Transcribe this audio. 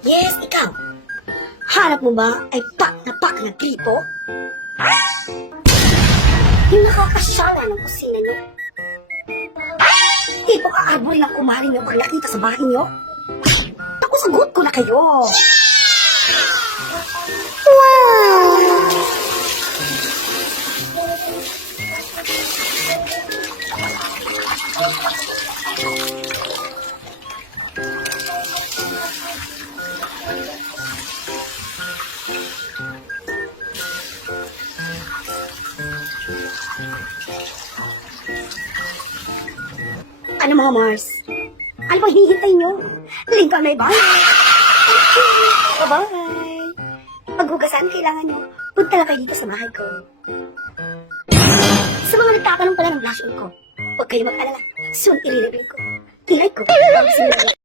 Yes, ikaw. Hanap mo ba ay pak na pak na gripo? Yung nakakasyala ng kusina nyo. Tipo ka-arbor lang kumari nyo pag nakita sa bahay nyo. Ako sagot ko na kayo. Wow! Ano mga Mars? Ano bang hinihintay nyo? Lincoln may bye. Bye-bye. Paghugasan kailangan nyo, punta lang kayo dito sa bahay ko. Sa mga nagtatanong pala ng blush on ko, huwag kayo mag-alala. Soon, i-reveal ko. Kilay ko.